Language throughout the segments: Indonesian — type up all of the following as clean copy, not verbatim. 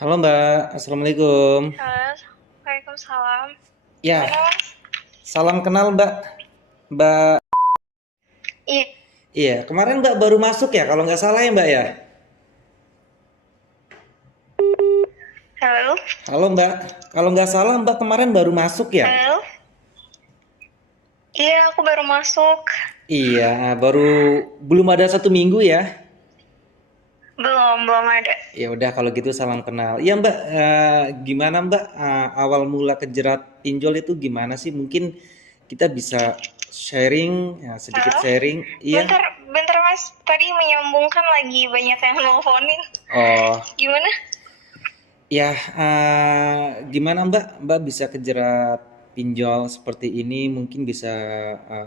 Halo Mbak, Assalamualaikum. Halo, Waalaikumsalam. Gimana, Ya, Mas? salam kenal Mbak. Mbak, Iya, iya kemarin Mbak baru masuk ya, kalau nggak salah ya Mbak ya. halo, Halo Mbak, kalau nggak salah Mbak kemarin baru masuk ya. halo. Iya, aku baru masuk. Iya, baru belum ada 1 minggu ya. Belum ada. Ya udah kalau gitu salam kenal. Iya Mbak, gimana Mbak awal mula kejerat pinjol itu gimana sih? Mungkin kita bisa sharing, ya, sedikit Halo? sharing. Iya. Bentar, bentar, Mas. Tadi menyambungkan lagi banyak yang nelfonin. Oh, Gimana? ya, gimana Mbak? Mbak bisa kejerat pinjol seperti ini, mungkin bisa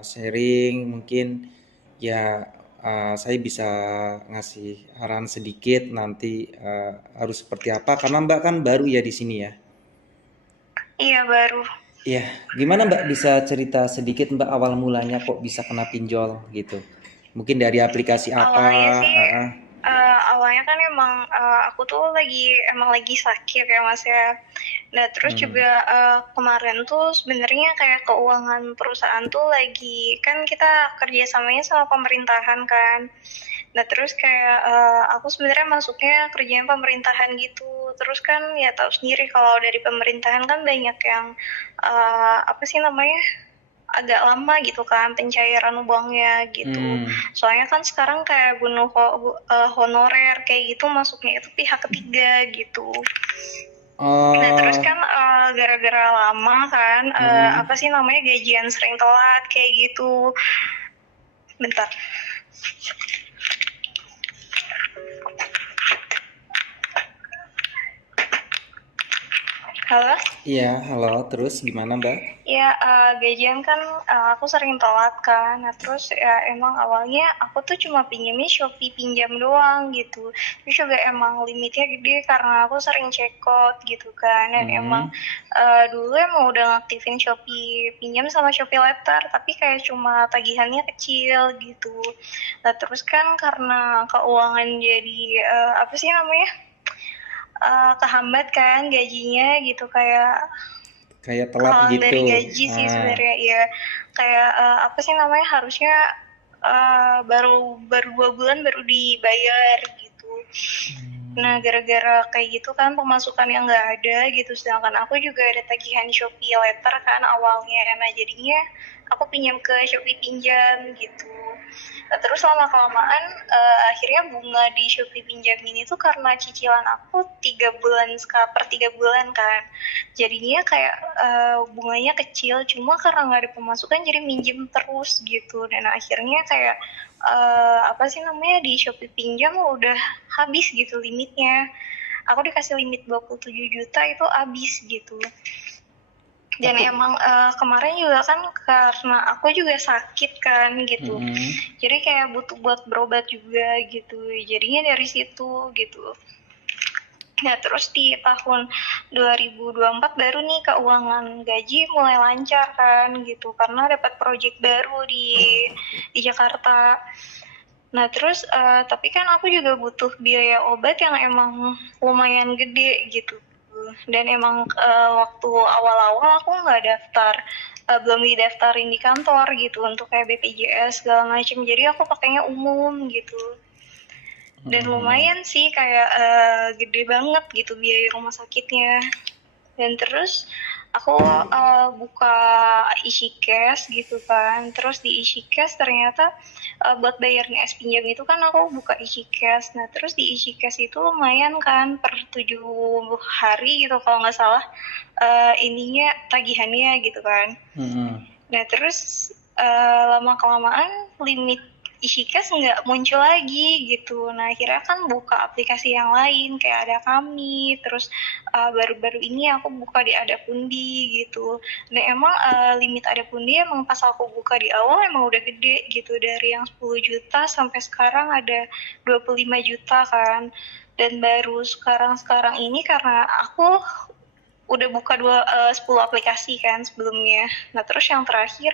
sharing, mungkin ya saya bisa ngasih arahan sedikit nanti harus seperti apa, karena Mbak kan baru ya di sini ya. Iya, baru. Iya, gimana Mbak bisa cerita sedikit Mbak awal mulanya kok bisa kena pinjol gitu? Mungkin dari aplikasi apa? Awalnya sih, ah, ah. awalnya kan emang aku tuh emang lagi sakit ya, Mas ya. Nah, terus Hmm. juga kemarin tuh sebenarnya kayak keuangan perusahaan tuh lagi kan kita kerjasamanya sama pemerintahan kan. Nah, terus kayak aku sebenarnya masuknya kerjaan pemerintahan gitu. Terus kan ya tahu sendiri kalau dari pemerintahan kan banyak yang apa sih namanya? Agak lama gitu kan pencairan uangnya gitu. Hmm. Soalnya kan sekarang kayak honorer kayak gitu masuknya itu pihak ketiga gitu. Nah, terus Oh. kan gara-gara lama kan Hmm. apa sih namanya gajian sering telat kayak gitu. Bentar. Halo? Iya, halo. Terus gimana Mbak? Ya, gajian kan aku sering telat kan. Nah, terus ya emang awalnya aku tuh cuma pinjemnya Shopee pinjam doang gitu. Terus juga emang limitnya gede karena aku sering cekot gitu kan. Dan emang Hmm. dulu emang udah ngaktifin Shopee pinjam sama Shopee Letter, tapi kayak cuma tagihannya kecil gitu. Nah, terus kan karena keuangan jadi apa sih namanya? Kehambat kan gajinya gitu kayak Kayak telat kehalang gitu. dari gaji sih Ah. sebenarnya ya kayak apa sih namanya harusnya baru baru 2 bulan baru dibayar gitu. Nah, gara-gara kayak gitu kan pemasukan yang nggak ada gitu, sedangkan aku juga ada tagihan Shopee Letter kan awalnya. Nah, jadinya aku pinjam ke Shopee pinjam gitu. Nah, terus lama-kelamaan akhirnya bunga di Shopee pinjam ini tuh karena cicilan aku 3 bulan per 3 bulan kan. Jadinya kayak bunganya kecil, cuma karena nggak ada pemasukan jadi minjem terus gitu. Dan akhirnya kayak apa sih namanya di Shopee pinjam udah habis gitu limitnya. Aku dikasih limit 27 juta itu habis gitu. Dan Tapi emang kemarin juga kan karena aku juga sakit kan gitu. mm-mm. Jadi kayak butuh buat berobat juga gitu. Jadinya dari situ gitu. Nah, terus di tahun 2024 baru nih keuangan gaji mulai lancar kan gitu karena dapat project baru di Jakarta. Nah, terus tapi kan aku juga butuh biaya obat yang emang lumayan gede gitu. Dan emang waktu awal-awal aku nggak daftar, belum didaftarin di kantor gitu untuk kayak BPJS segala macam. Jadi aku pakainya umum gitu. Dan Mm-mm. lumayan sih kayak gede banget gitu biaya rumah sakitnya. Dan terus aku buka isi cash gitu kan. Terus di isi cash ternyata buat bayarin es pinjam itu kan aku buka isi cash. Nah, terus di isi cash itu lumayan kan per 7 hari gitu kalau nggak salah ininya tagihannya gitu kan. Mm-mm. Nah, terus lama kelamaan limit isi cash nggak muncul lagi gitu. Nah, akhirnya kan buka aplikasi yang lain kayak ada Kami, terus baru-baru ini aku buka di Adapundi gitu. Nah, emang limit Adapundi emang pas aku buka di awal emang udah gede gitu dari yang 10 juta sampai sekarang ada 25 juta kan. Dan baru sekarang-sekarang ini karena aku udah buka 10 aplikasi kan sebelumnya. Nah terus yang terakhir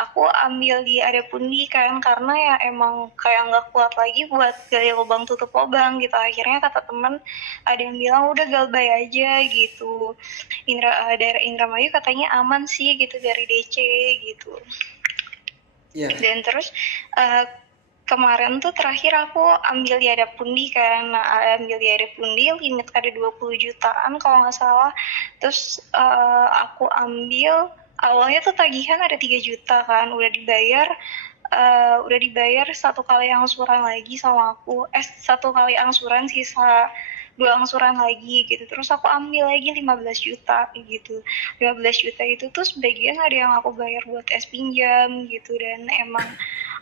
aku ambil di Adapundi kan, karena ya emang kayak nggak kuat lagi buat gali lubang tutup lubang gitu. Akhirnya kata temen ada yang bilang udah galbay aja gitu. Daerah Indramayu katanya aman sih gitu dari DC gitu. Iya. Dan terus kemarin tuh terakhir aku ambil di Adapundi kan. Nah, ambil di Adapundi limit ada 20 jutaan kalau nggak salah. Terus aku ambil awalnya tuh tagihan ada 3 juta kan, udah dibayar satu kali angsuran lagi sama aku, satu kali angsuran, sisa 2 angsuran lagi gitu. Terus aku ambil lagi 15 juta gitu. 15 juta itu tuh sebagian ada yang aku bayar buat pinjam gitu. Dan emang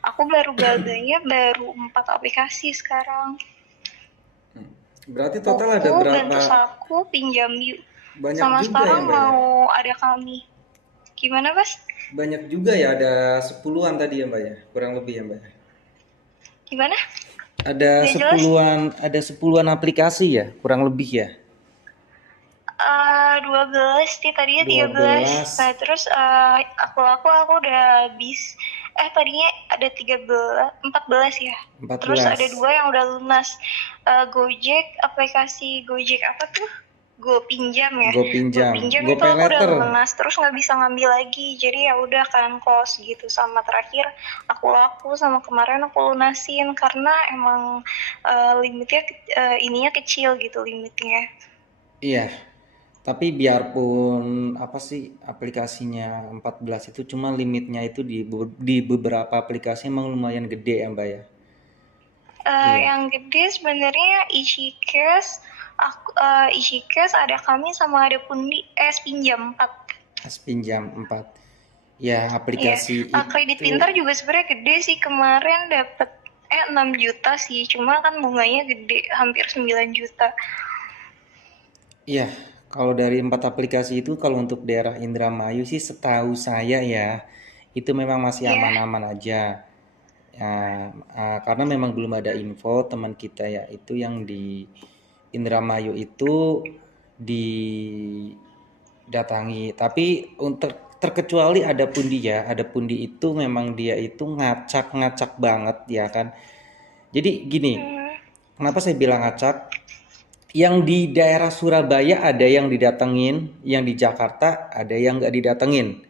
aku baru galbanya baru 4 aplikasi sekarang. Berarti total ada Buku, berapa? bantu saku, pinjam yuk. Banyak Sama juga ya sekarang Mbak ya? mau ada kami. Gimana, Mas? Banyak juga ya, ada 10-an tadi ya Mbak ya? Kurang lebih ya Mbak ya? Gimana? Ada Gak jelas? sepuluhan aplikasi ya, kurang lebih ya. 12 sih, tadinya 13. 12, Nah terus aku udah habis, tadinya ada 13, 14 ya. Terus ada 2 14. yang udah lunas. Gojek, aplikasi Gojek apa tuh, Go Pinjam ya. Go Go pinjam, Pinjam Go itu pay aku udah letter. lunas, terus nggak bisa ngambil lagi, jadi ya udah kan kos gitu. Sama terakhir aku laku, sama kemarin aku lunasin karena emang limitnya ininya kecil gitu limitnya. Iya, tapi biarpun apa sih aplikasinya 14 itu cuma limitnya itu di beberapa aplikasi emang lumayan gede ya Mbak ya. Iya, Yang gede sebenarnya Ishikes ada kami sama ada Pundi, pinjam 4. pinjam 4. Ya, Iya, aplikasi kredit itu. pintar juga sebenarnya gede sih, kemarin dapet 6 juta sih, cuma kan bunganya gede, hampir 9 juta. Iya, kalau dari 4 aplikasi itu kalau untuk daerah Indramayu sih setahu saya ya, itu memang masih Iya. aman-aman aja. Ya, karena memang belum ada info teman kita ya itu yang di Indramayu itu didatangi. Tapi untuk terkecuali ada pundi ya, ada pundi itu memang dia itu ngacak-ngacak banget ya kan. Jadi gini, Hmm. kenapa saya bilang ngacak? Yang di daerah Surabaya ada yang didatengin, yang di Jakarta ada yang nggak didatengin.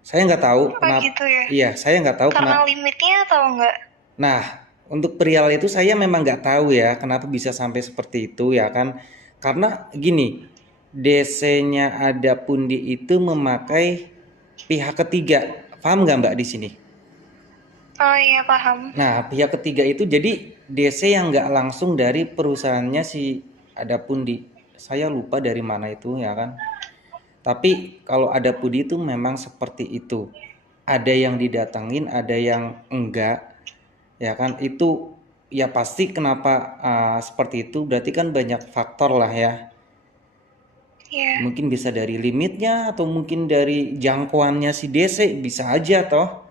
Saya nggak tahu Oh kenapa. gitu ya, Iya, saya nggak tahu karena kenapa. limitnya atau enggak? Nah, untuk perihal itu saya memang nggak tahu ya kenapa bisa sampai seperti itu ya kan. Karena gini, DC-nya ada pundi itu memakai pihak ketiga. Paham nggak Mbak di sini? Oh iya, paham. Nah, pihak ketiga itu jadi DC yang nggak langsung dari perusahaannya si ada pundi. Saya lupa dari mana itu ya kan. Tapi kalau ada pundi itu memang seperti itu. Ada yang didatengin, ada yang enggak. Ya kan itu ya pasti kenapa seperti itu berarti kan banyak faktor lah ya. Iya. Mungkin bisa dari limitnya atau mungkin dari jangkauannya si DC bisa aja toh.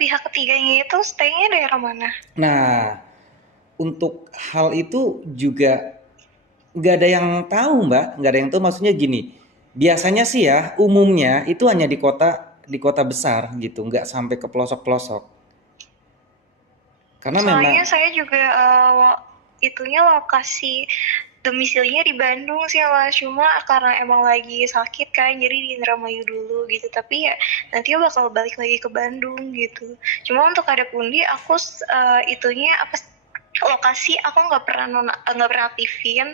Pihak ketiganya itu stay-nya daerah mana? Nah, untuk hal itu juga nggak ada yang tahu Mbak, nggak ada yang tahu, maksudnya gini, biasanya sih ya umumnya itu hanya di kota besar gitu, nggak sampai ke pelosok-pelosok karena memang. Soalnya saya juga itunya lokasi domisilinya di Bandung sih Mas, cuma karena emang lagi sakit kan, jadi di Indramayu dulu gitu. Tapi ya nanti bakal balik lagi ke Bandung gitu. Cuma untuk ada pundi aku itunya apa, lokasi aku nggak pernah aktifin.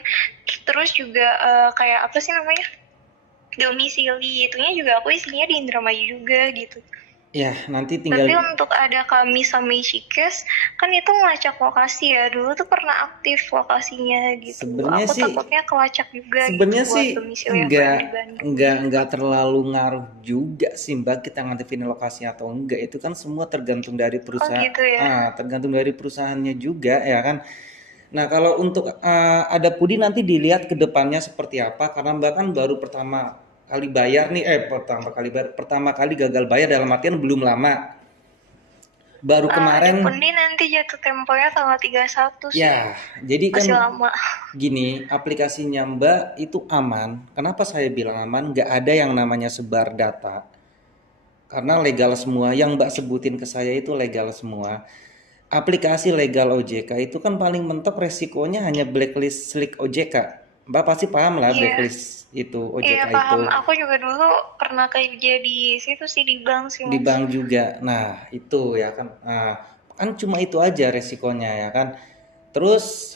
Terus juga kayak apa sih namanya, domisili itunya juga aku isinya di Indramayu juga gitu. Ya, nanti tinggal. Tapi untuk ada kami sama Ishikes, kan itu ngelacak lokasi ya. Dulu tuh pernah aktif lokasinya gitu. Sebenarnya Aku sih, takutnya kelacak juga gitu sebenarnya buat sih domisili yang nggak di Bandung. nggak terlalu ngaruh juga sih Mbak kita ngaktifin lokasi atau enggak. Itu kan semua tergantung dari Oh perusahaan, gitu ya. tergantung dari perusahaannya juga ya kan. Nah, kalau untuk ada Pudi nanti dilihat ke depannya seperti apa karena Mbak kan baru pertama kali bayar nih, pertama kali gagal bayar dalam artian belum lama. Baru Ada kemarin pun nih nanti jatuh temponya tanggal 31 sih. ya, jadi kan Masih lama. Gini, aplikasinya Mbak itu aman. Kenapa saya bilang aman? Nggak ada yang namanya sebar data. Karena legal semua. Yang Mbak sebutin ke saya itu legal semua. Aplikasi legal OJK itu kan paling mentok resikonya hanya blacklist slik OJK. Mbak pasti paham lah Iya, blacklist itu iya OJK paham. itu. Aku juga dulu pernah kerja di situ sih di bank sih Di Mas. bank juga. Nah, itu ya kan. Nah, kan cuma itu aja resikonya ya kan. Terus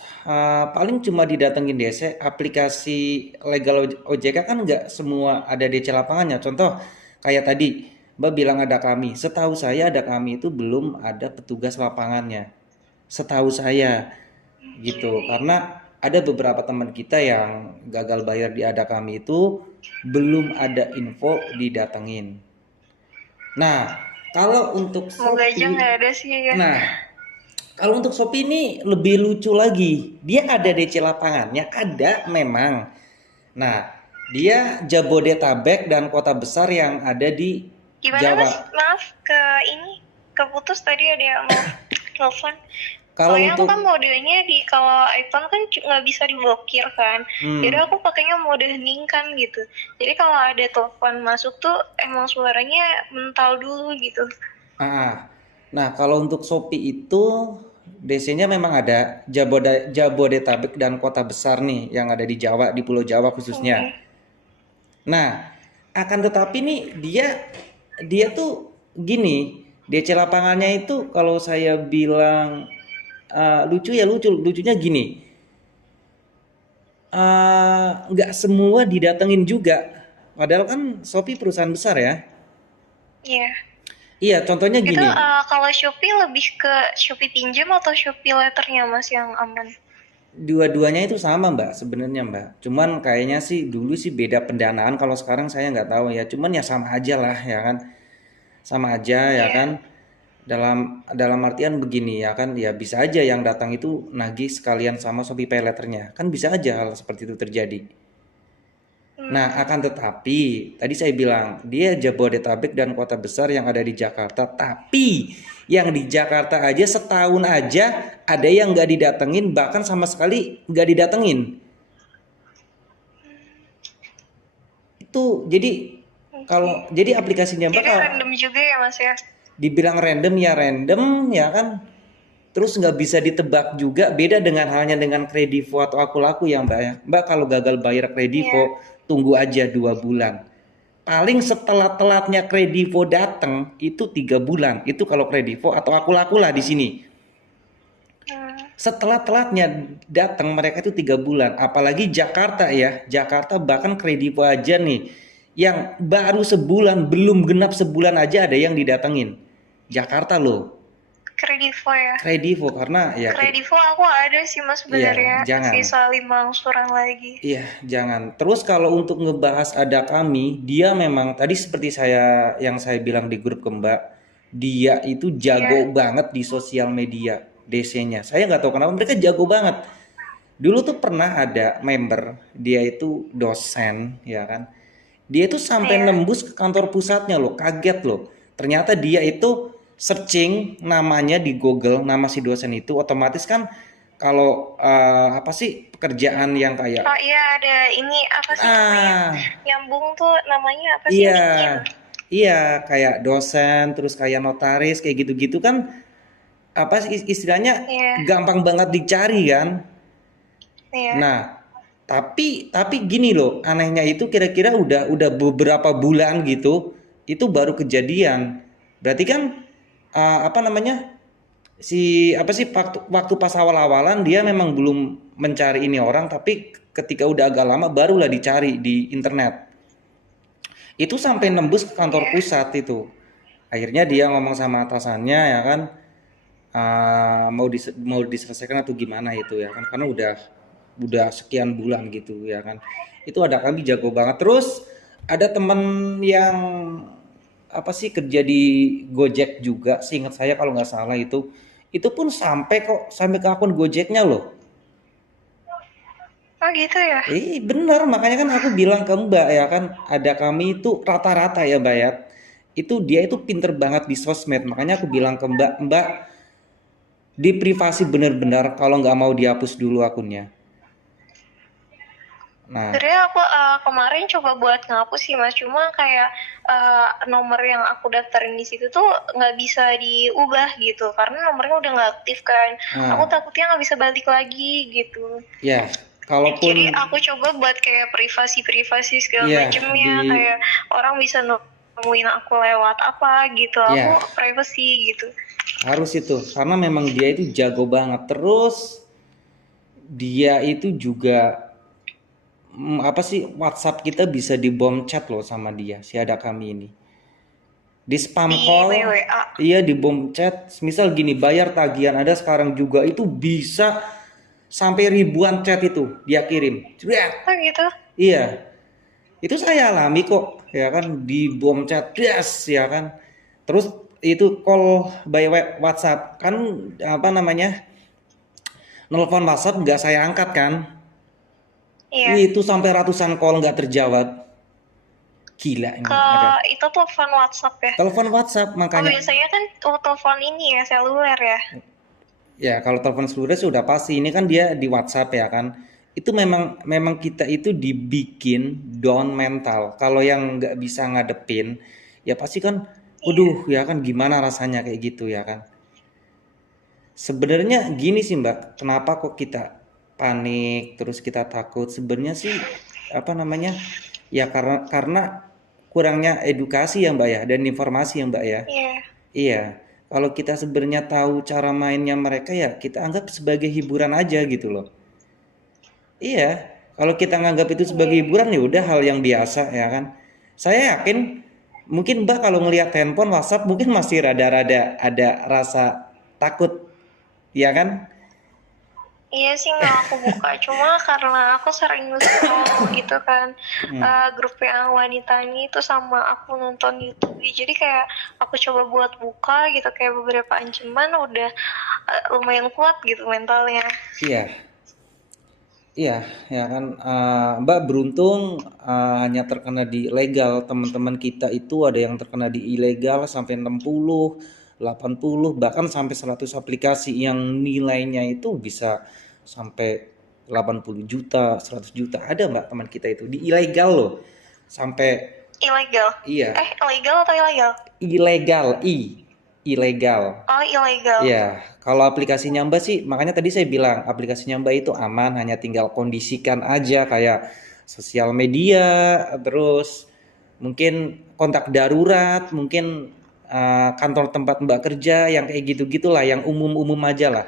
paling cuma didatengin DC aplikasi legal OJK kan nggak semua ada DC lapangannya. Contoh kayak tadi Mbak bilang ada kami. Setahu saya ada kami itu belum ada petugas lapangannya. Setahu saya gitu. Karena ada beberapa teman kita yang gagal bayar di ada kami itu belum ada info didatengin. Nah, kalau untuk Semoga aja nggak Shopee, ada sih ya. nah kalau untuk Shopee ini lebih lucu lagi. Dia ada DC lapangannya, ada memang. Nah, dia Jabodetabek dan kota besar yang ada di Gimana Mas? Jawa. Maaf ke ini keputus tadi ada yang mau telepon. Kalau Soalnya aku untuk kan modenya di kalau iPhone kan nggak bisa diblokir kan. Jadi hmm, aku pakainya mode hening kan gitu. Jadi kalau ada telepon masuk tuh emang suaranya mental dulu gitu. ah, nah kalau untuk Shopee itu DC-nya memang ada Jabodetabek dan kota besar nih yang ada di Jawa, di Pulau Jawa khususnya. Oke. Nah, akan tetapi nih dia dia tuh gini, DC lapangannya itu kalau saya bilang lucu ya lucu, lucunya gini, nggak semua didatengin juga. Padahal kan Shopee perusahaan besar ya. Iya. Iya, contohnya Itu gini, kalau Shopee lebih ke Shopee pinjam atau Shopee letternya Mas yang aman? dua-duanya itu sama Mbak sebenarnya Mbak. Cuman kayaknya sih dulu sih beda pendanaan. Kalau sekarang saya nggak tahu ya. Cuman ya sama aja lah ya kan, sama aja ya Iya. kan. Dalam dalam artian begini ya kan, ya bisa aja yang datang itu nagih sekalian sama Shopee Pay Later-nya. Kan bisa aja hal seperti itu terjadi. Nah, Hmm. akan tetapi tadi saya bilang dia Jabodetabek dan kota besar yang ada di Jakarta, tapi yang di Jakarta aja setahun aja ada yang nggak didatengin, bahkan sama sekali nggak didatengin. Itu jadi Oke. kalau jadi aplikasinya Jadi bakal random juga ya Mas ya? dibilang random ya kan. Terus nggak bisa ditebak juga, beda dengan halnya dengan kredivo atau aku laku ya Mbak ya. Mbak kalau gagal bayar Iya. kredivo, tunggu aja 2 bulan. Paling setelah telatnya kredivo datang itu 3 bulan. Itu kalau kredivo atau aku laku lah di sini. Hmm. Setelah telatnya datang mereka itu 3 bulan. Apalagi Jakarta ya, Jakarta bahkan kredivo aja nih, yang baru sebulan, belum genap sebulan aja ada yang didatengin. Jakarta loh, Kredivo ya? kredivo karena ya Kredivo aku ada sih Mas iya sebenarnya jangan. sisa 5 angsuran lagi. Iya, jangan. Terus kalau untuk ngebahas ada kami, dia memang tadi seperti saya bilang di grup ke Mbak, dia itu jago Iya. banget di sosial media, DC-nya. Saya nggak tahu kenapa mereka jago banget. Dulu tuh pernah ada member, dia itu dosen, ya kan. Dia itu sampai Iya. nembus ke kantor pusatnya loh, kaget loh. Ternyata dia itu searching namanya di Google, nama si dosen itu otomatis kan kalau apa sih pekerjaan yang kayak Oh iya ada ini apa sih namanya? ah Nyambung tuh namanya apa sih iya LinkedIn? iya kayak dosen terus kayak notaris kayak gitu-gitu kan apa sih istilahnya Iya. gampang banget dicari kan. Iya. Nah, tapi gini loh, anehnya itu kira-kira udah beberapa bulan gitu, itu baru kejadian. Berarti kan apa namanya? Si apa sih waktu pas awal-awalan dia memang belum mencari ini orang, tapi ketika udah agak lama barulah dicari di internet. Itu sampai nembus ke kantor Iya. pusat itu. Akhirnya dia ngomong sama atasannya ya kan, mau diselesaikan atau gimana itu ya kan karena udah sekian bulan gitu ya kan itu ada kami jago banget terus ada temen yang apa sih kerja di Gojek juga seingat saya kalau nggak salah itu pun sampai ke akun Gojeknya loh. Oh gitu ya? Bener makanya kan aku bilang ke Mbak ya kan ada kami itu rata-rata ya Mbak ya itu dia itu pinter banget di sosmed makanya aku bilang ke Mbak di privasi bener-bener kalau nggak mau dihapus dulu akunnya. Nah, Sebenarnya aku kemarin coba buat ngapus sih Mas, cuma kayak nomor yang aku daftarin di situ tuh nggak bisa diubah gitu, karena nomornya udah nggak aktif kan. Aku nah, takutnya nggak bisa balik lagi gitu. ya, Jadi kalaupun aku coba buat kayak privasi-privasi segala ya macemnya, di kayak orang bisa nemuin aku lewat apa gitu, aku ya privacy gitu. harus itu karena memang dia itu jago banget. Terus dia itu juga apa sih WhatsApp kita bisa dibom chat loh sama dia si ada kami ini. Di spam Di call, WA. iya di bom chat. Misal gini, bayar tagihan ada sekarang juga itu bisa sampai ribuan chat itu dia kirim. Oh gitu. Iya, itu saya alami kok, ya kan di bom chat, das, ya kan. Terus itu call by WhatsApp kan apa namanya nelpon WhatsApp nggak saya angkat kan. Iya. Itu sampai ratusan call nggak terjawab. Gila ini Ke ada. itu telepon WhatsApp ya. Telepon WhatsApp Oh makanya. biasanya kan telepon ini ya, seluler ya. Ya kalau telepon seluler sudah pasti. Ini kan dia di WhatsApp ya kan. Itu memang memang kita itu dibikin down mental. Kalau yang nggak bisa ngadepin, ya pasti kan, Iya. waduh ya kan gimana rasanya kayak gitu ya kan. Sebenarnya gini sih Mbak, kenapa kok kita panik terus kita takut? Sebenarnya sih apa namanya? Ya karena kurangnya edukasi ya Mbak ya dan informasi ya Mbak ya. Iya. Iya, kalau kita sebenarnya tahu cara mainnya mereka ya kita anggap sebagai hiburan aja gitu loh. Iya, kalau kita nganggap itu sebagai Iya. hiburan ya udah hal yang biasa ya kan. Saya yakin mungkin Mbak kalau ngelihat handphone WhatsApp mungkin masih rada-rada ada rasa takut, ya kan? Iya sih nggak aku buka, cuma karena aku sering scroll gitu kan, Hmm. grup yang wanitanya itu sama aku nonton YouTube, jadi kayak aku coba buat buka gitu, kayak beberapa ancaman udah lumayan kuat gitu mentalnya. Iya, iya, ya kan. Mbak beruntung hanya terkena di legal. Teman-teman kita itu ada yang terkena di ilegal sampai 60, 80, bahkan sampai 100 aplikasi yang nilainya itu bisa sampai 80 juta, 100 juta. Ada Mbak teman kita itu di ilegal loh. Sampai Ilegal. iya, Ilegal atau ilegal? ilegal, ilegal. Oh ilegal. Iya, kalau aplikasinya Mbak sih, makanya tadi saya bilang aplikasinya Mbak itu aman, hanya tinggal kondisikan aja kayak sosial media, terus mungkin kontak darurat, mungkin kantor tempat Mbak kerja, yang kayak gitu-gitulah, yang umum-umum aja lah.